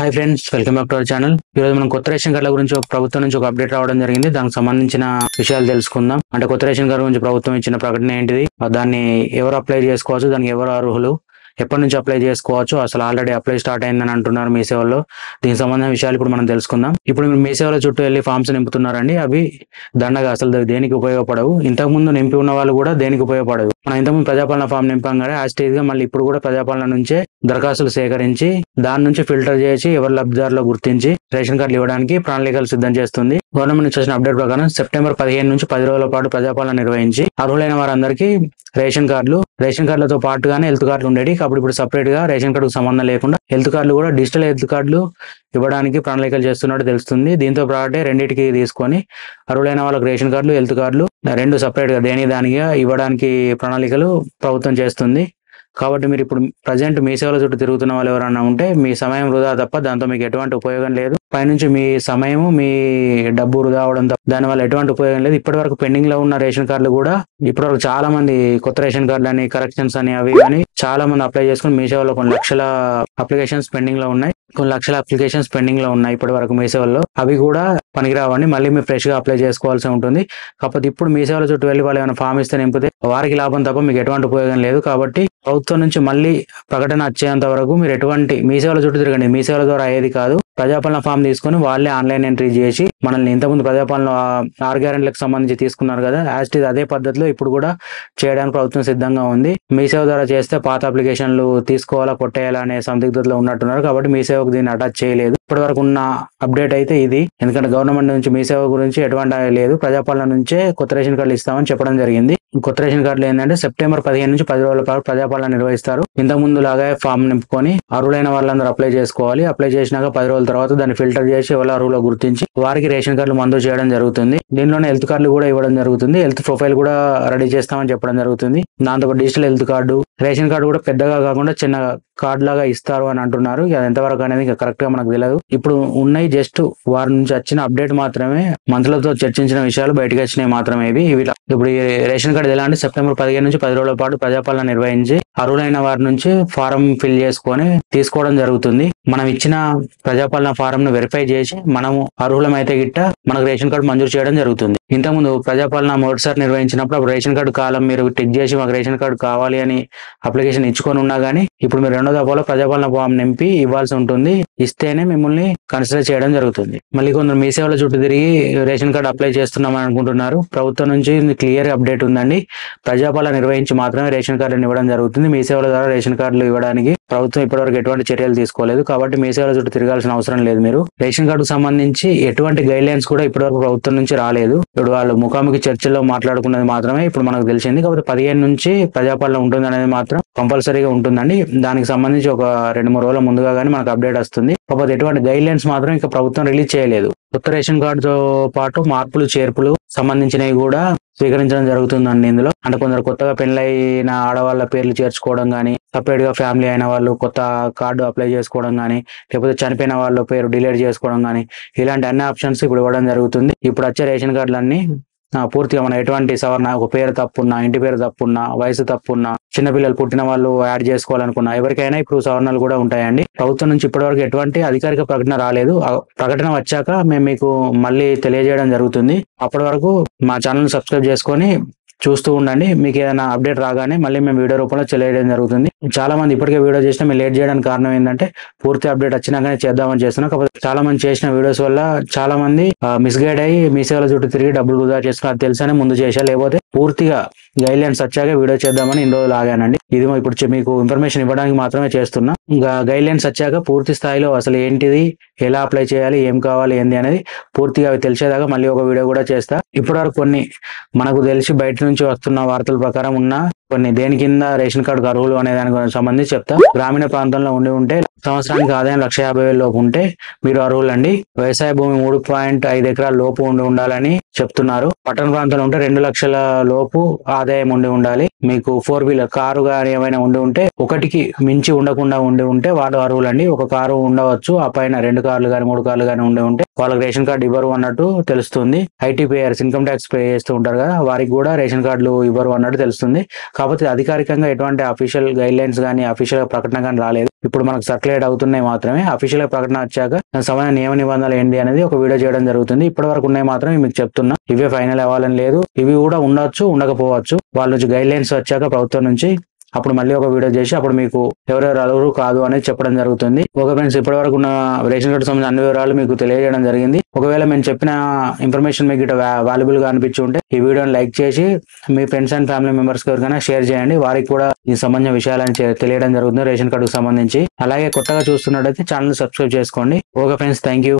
Hi friends, welcome back to our channel. ఈ రోజు మనం కొత్త రేషన్ కార్డుల గురించి ప్రభుత్వం నుంచి ఒక అప్డేట్ రావడం జరిగింది. దానికి సంబంధించిన విషయాలు తెలుసుకుందాం. అంటే కొత్త రేషన్ కార్డు గురించి ప్రభుత్వం ఇచ్చిన ప్రకటన ఏంటిది, దాన్ని ఎవరు అప్లై చేసుకోవచ్చు, దానికి ఎవరు అర్హులు, ఎప్పటి నుంచి అప్లై చేసుకోవచ్చు, అసలు ఆల్రెడీ అప్లై స్టార్ట్ అయిందని అంటున్నారు మీ సేవలో. దీనికి సంబంధించిన విషయాలు ఇప్పుడు మనం తెలుసుకుందాం. ఇప్పుడు మీరు మీ సేవలో చుట్టూ వెళ్ళి ఫామ్స్ నింపుతున్నారండి. అవి దండగా అసలు దేనికి ఉపయోగపడవు. ఇంతకు ముందు నింపి ఉన్న వాళ్ళు కూడా దేనికి ఉపయోగపడవు. మనం ఇంతకుముందు ప్రజాపాలన ఫామ్ నింపాం కదా, యాస్టేజ్ గా మళ్ళీ ఇప్పుడు కూడా ప్రజాపాలన నుంచే దరఖాస్తులు సేకరించి దాని నుంచి ఫిల్టర్ చేసి ఎవరు లబ్ధిదారులో గుర్తించి రేషన్ కార్డులు ఇవ్వడానికి ప్రణాళికలు సిద్ధం చేస్తుంది. గవర్నమెంట్ నుంచి వచ్చిన అప్డేట్ ప్రకారం సెప్టెంబర్ 15 నుంచి 10 రోజుల పాటు ప్రజాపాలన నిర్వహించి అర్హులైన వారందరికీ రేషన్ కార్డులతో పాటుగానే హెల్త్ కార్డులు ఉండేవి. కాబట్టి ఇప్పుడు సపరేట్ గా రేషన్ కార్డుకు సంబంధం లేకుండా హెల్త్ కార్డులు కూడా డిజిటల్ హెల్త్ కార్డులు ఇవ్వడానికి ప్రణాళికలు చేస్తున్నట్టు తెలుస్తుంది. దీంతో పాటే రెండింటికి తీసుకొని అర్హులైన వాళ్ళకి రేషన్ కార్డులు, హెల్త్ కార్డులు రెండు సపరేట్ గా దానిగా ఇవ్వడానికి ప్రణాళికలు ప్రభుత్వం చేస్తుంది. కాబట్టి మీరు ఇప్పుడు ప్రజెంట్ మీ సేవల చుట్టూ తిరుగుతున్న వాళ్ళు ఎవరన్నా ఉంటే మీ సమయం వృధా తప్ప దాంతో మీకు ఎటువంటి ఉపయోగం లేదు. పైనుంచి మీ సమయము, మీ డబ్బు వృధా అవడం తప్ప దానివల్ల ఎటువంటి ఉపయోగం లేదు. ఇప్పటి వరకు పెండింగ్ లో ఉన్న రేషన్ కార్డులు కూడా ఇప్పటివరకు చాలా మంది కొత్త రేషన్ కార్డులు అని, కరెక్షన్స్ అని, అవి అని చాలా మంది అప్లై చేసుకుని మీ సేవలో కొన్ని లక్షల అప్లికేషన్స్ పెండింగ్ లో ఉన్నాయి. ఇప్పటి వరకు మీ సేవల్లో అవి కూడా పనికిరావండి. మళ్ళీ మీరు ఫ్రెష్ గా అప్లై చేసుకోవాల్సి ఉంటుంది. కాకపోతే ఇప్పుడు మీ సేవల చుట్టూ వెళ్ళి వాళ్ళు ఏమైనా ఫామ్ ఇస్తే నింపితే వారికి లాభం తప్ప మీకు ఎటువంటి ఉపయోగం లేదు. కాబట్టి ప్రభుత్వం నుంచి మళ్ళీ ప్రకటన వచ్చేంత వరకు మీరు మీ సేవల చుట్టూ తిరగండి. మీ సేవల ద్వారా అయ్యేది కాదు. ప్రజాపాలన ఫామ్ తీసుకుని వాళ్ళే ఆన్లైన్ ఎంట్రీ చేసి మనల్ని ఇంతకుముందు ప్రజాపాలన 6 గ్యారెంటీలకు సంబంధించి తీసుకున్నారు కదా, అదే పద్ధతిలో ఇప్పుడు కూడా చేయడానికి ప్రభుత్వం సిద్ధంగా ఉంది. మీ సేవ ద్వారా చేస్తే పాత అప్లికేషన్లు తీసుకోవాలా, కొట్టేయాలా అనే సందిగ్ధతలో ఉన్నట్టున్నారు. కాబట్టి మీ సేవకు దీన్ని అటాచ్ చేయలేదు. ఇప్పటి వరకు ఉన్న అప్డేట్ అయితే ఇది. ఎందుకంటే గవర్నమెంట్ నుంచి మీ సేవ గురించి ఎటువంటి లేదు. ప్రజాపాలన నుంచే కొత్త రేషన్ కార్డులు ఇస్తామని చెప్పడం జరిగింది. కొత్త రేషన్ కార్డులు ఏంటంటే సెప్టెంబర్ 15 నుంచి 10 రోజుల పాటు ప్రజాపాలన నిర్వహిస్తారు. ఇంతకు ముందు లాగా ఫామ్ నింపుకొని అర్హులైన వాళ్ళందరూ అప్లై చేసుకోవాలి. అప్లై చేసినాక 10 రోజుల తర్వాత దాన్ని ఫిల్టర్ చేసి ఎవరి అర్హులో గుర్తించి వారికి రేషన్ కార్డులు మంజూరు చేయడం జరుగుతుంది. దీనిలోనే హెల్త్ కార్డులు కూడా ఇవ్వడం జరుగుతుంది. హెల్త్ ప్రొఫైల్ కూడా రెడీ చేస్తామని చెప్పడం జరుగుతుంది. దాంతో digital health card, ration card కూడా పెద్దగా కాకుండా చిన్న కార్డు లాగా ఇస్తారు అని అంటున్నారు. అది ఎంతవరకు అనేది కరెక్ట్ గా మనకు తెలియదు. ఇప్పుడు ఉన్నాయి జస్ట్ వారి నుంచి వచ్చిన అప్డేట్ మాత్రమే, మంత్రులతో చర్చించిన విషయాలు బయటకు వచ్చినాయి మాత్రమే ఇవి. ఇప్పుడు ఈ రేషన్ కార్డు ఎలా అంటే సెప్టెంబర్ 15 నుంచి 10 రోజుల పాటు ప్రజాపాలన నిర్వహించి అర్హులైన వారి నుంచి ఫారం ఫిల్ చేసుకొని తీసుకోవడం జరుగుతుంది. మనం ఇచ్చిన ప్రజాపాలన ఫారం ను వెరిఫై చేసి మనము అర్హులమైతే గిట్ట మనకు రేషన్ కార్డు మంజూరు చేయడం జరుగుతుంది. ఇంతకుముందు ప్రజాపాలన మొదటిసారి నిర్వహించినప్పుడు అప్పుడు రేషన్ కార్డు కాలం మీరు టిక్ చేసి మాకు రేషన్ కార్డు కావాలి అని అప్లికేషన్ ఇచ్చుకొని ఉన్నా గానీ ఇప్పుడు మీరు రెండో దఫాలో ప్రజాపాలన ఫామ్ నింపి ఇవ్వాల్సి ఉంటుంది. ఇస్తేనే మిమ్మల్ని కన్సిడర్ చేయడం జరుగుతుంది. మళ్ళీ కొందరు మీ సేవల చుట్టూ తిరిగి రేషన్ కార్డు అప్లై చేస్తున్నామని అనుకుంటున్నారు. ప్రభుత్వం నుంచి క్లియర్ అప్డేట్ ఉందండి. ప్రజాపాలన నిర్వహించి మాత్రమే రేషన్ కార్డులను ఇవ్వడం జరుగుతుంది. మీ సేవల ద్వారా రేషన్ కార్డులు ఇవ్వడానికి ప్రభుత్వం ఇప్పటివరకు ఎటువంటి చర్యలు తీసుకోలేదు. కాబట్టి మీ సేవల చుట్టూ తిరగాల్సిన అవసరం లేదు. మీరు రేషన్ కార్డుకు సంబంధించి ఎటువంటి గైడ్ లైన్స్ కూడా ఇప్పటివరకు ప్రభుత్వం నుంచి రాలేదు. ఇప్పుడు వాళ్ళు ముఖాముఖి చర్చల్లో మాట్లాడుకున్నది మాత్రమే ఇప్పుడు మనకు తెలిసింది. కాబట్టి 15 నుంచి ప్రజాపాలన ఉంటుంది అనేది మాత్రం కంపల్సరీగా ఉంటుందండి. దానికి సంబంధించి ఒక 2-3 రోజుల ముందుగా కానీ మనకు అప్డేట్ వస్తుంది. కాకపోతే ఎటువంటి గైడ్ లైన్స్ మాత్రం ఇంకా ప్రభుత్వం రిలీజ్ చేయలేదు. కొత్త రేషన్ కార్డుతో పాటు మార్పులు, చేర్పులు సంబంధించినవి కూడా స్వీకరించడం జరుగుతుందండి. ఇందులో అంటే కొందరు కొత్తగా పెళ్లైన ఆడవాళ్ళ పేర్లు చేర్చుకోవడం కానీ, సపరేట్ గా ఫ్యామిలీ అయిన వాళ్ళు కొత్త కార్డు అప్లై చేసుకోవడం కానీ, లేకపోతే చనిపోయిన వాళ్ళ పేరు డిలీట్ చేసుకోవడం కానీ, ఇలాంటి అన్ని ఆప్షన్స్ ఇప్పుడు ఇవ్వడం జరుగుతుంది. ఇప్పుడు వచ్చే రేషన్ కార్డులన్నీ పూర్తిగా మనం ఎటువంటి సవరణ, ఒక పేరు తప్పున్నా, ఇంటి పేరు తప్పున్నా, వయసు తప్పున్నా, చిన్నపిల్లలు పుట్టిన వాళ్ళు యాడ్ చేసుకోవాలనుకున్నా ఎవరికైనా ఇప్పుడు సవరణలు కూడా ఉంటాయండి. ప్రభుత్వం నుంచి ఇప్పటివరకు ఎటువంటి అధికారిక ప్రకటన రాలేదు. ప్రకటన వచ్చాక మేము మీకు మళ్ళీ తెలియజేయడం జరుగుతుంది. అప్పటి వరకు మా ఛానల్ సబ్స్క్రైబ్ చేసుకొని చూస్తూ ఉండండి. మీకు ఏదైనా అప్డేట్ రాగానే మళ్ళీ మేము వీడియో రూపంలో తెలియజేయడం జరుగుతుంది. చాలా మంది ఇప్పటికే వీడియో చేసినా మేము లేట్ చేయడానికి కారణం ఏంటంటే పూర్తి అప్డేట్ వచ్చినాకనే చేద్దామని చేస్తున్నాం. కాకపోతే చాలా మంది చేసిన వీడియోస్ వల్ల చాలా మంది మిస్గైడ్ అయ్యి మీ సేవల చుట్టూ తిరిగి డబ్బులు వృధా చేస్తున్నారు. అది తెలుసనే ముందు చేశారు. లేకపోతే పూర్తిగా గైడ్ లైన్స్ వచ్చాక వీడియో చేద్దామని ఇన్ని రోజులు ఆగానండి. ఇది ఇప్పుడు మీకు ఇన్ఫర్మేషన్ ఇవ్వడానికి మాత్రమే చేస్తున్నా. ఇంకా గైడ్ లైన్స్ వచ్చాక పూర్తి స్థాయిలో అసలు ఏంటిది, ఎలా అప్లై చేయాలి, ఏం కావాలి, ఏంది అనేది పూర్తిగా అవి తెలిసేదాకా మళ్ళీ ఒక వీడియో కూడా చేస్తా. ఇప్పటివరకు కొన్ని మనకు తెలిసి బయట నుంచి వస్తున్న వార్తల ప్రకారం ఉన్న కొన్ని దేని కింద రేషన్ కార్డు అర్హులు అనే దానికి సంబంధించి చెప్తా. గ్రామీణ ప్రాంతంలో ఉంటే సంవత్సరానికి ఆదాయం 150,000 లోపు ఉంటే మీరు అర్హులండి. వ్యవసాయ భూమి 3.5 ఎకరాల లోపు ఉండాలని చెప్తున్నారు. పట్టణ ప్రాంతంలో ఉంటే 2 లక్షల లోపు ఆదాయం ఉండాలి. మీకు 4 వీలర్ కారు గాని ఏమైనా ఉంటే, ఒకటికి మించి ఉండకుండా ఉంటే వాళ్ళు అర్హులండి. ఒక కారు ఉండవచ్చు, ఆ పైన 2 కార్లు గాని 3 కార్లు గాని ఉంటే వాళ్ళకి రేషన్ కార్డు ఇవ్వరు అన్నట్టు తెలుస్తుంది. IT payers, income tax pay చేస్తూ ఉంటారు కదా, వారికి కూడా రేషన్ కార్డులు ఇవ్వరు అన్నట్టు తెలుస్తుంది. కాకపోతే అధికారికంగా ఎటువంటి అఫీషియల్ గైడ్ లైన్స్ కానీ అఫీషియల్ ప్రకటన కానీ రాలేదు. ఇప్పుడు మనకు సర్క్యులేట్ అవుతున్నాయి మాత్రమే. అఫీషియల్ ప్రకటన వచ్చాక దానికి సంబంధించిన నియమ నిబంధనలు ఏంటి అనేది ఒక వీడియో చేయడం జరుగుతుంది. ఇప్పటి వరకు ఉన్నాయి మాత్రమే మీకు చెప్తున్నా. ఇవే ఫైనల్ అవ్వాలని లేదు, ఇవి కూడా ఉండొచ్చు ఉండకపోవచ్చు. వాళ్ళ నుంచి గైడ్ లైన్స్ వచ్చాక ప్రభుత్వం నుంచి అప్పుడు మళ్ళీ ఒక వీడియో చేసి అప్పుడు మీకు ఎవరెవరు అర్హులు కాదు అనేది చెప్పడం జరుగుతుంది. ఓకే ఫ్రెండ్స్, ఇప్పటి వరకు ఉన్న రేషన్ కార్డు సంబంధించిన అన్ని వివరాలు మీకు తెలియజేయడం జరిగింది. ఒకవేళ మేము చెప్పిన ఇన్ఫర్మేషన్ మీకు వాల్యుబుల్ గా అనిపించి ఉంటే ఈ వీడియోని లైక్ చేసి మీ ఫ్రెండ్స్ అండ్ ఫ్యామిలీ మెంబర్స్ ఎవరికైనా షేర్ చేయండి. వారికి కూడా ఈ సంబంధించిన విషయాలను తెలియడం జరుగుతుంది రేషన్ కార్డుకు సంబంధించి. అలాగే కొత్తగా చూస్తున్నట్టయితే ఛానల్ సబ్స్క్రైబ్ చేసుకోండి. Okay friends, thank you.